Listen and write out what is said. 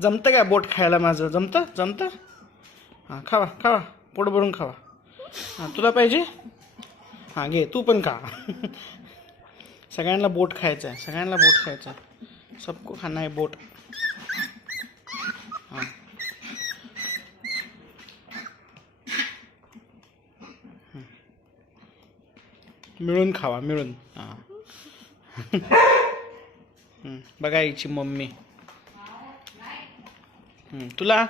जमतं काय बोट खायला माझं? जमतं? हां खावा खावा, पोट भरून खावा. हां तुला पाहिजे? हां घे, तू पण खा. सगळ्यांना बोट खायचं आहे, सगळ्यांना बोट खायचं आहे. सबको खाना है बोट. हां मिळून खावा, मिळून. हां बघा हिची मम्मी. तुला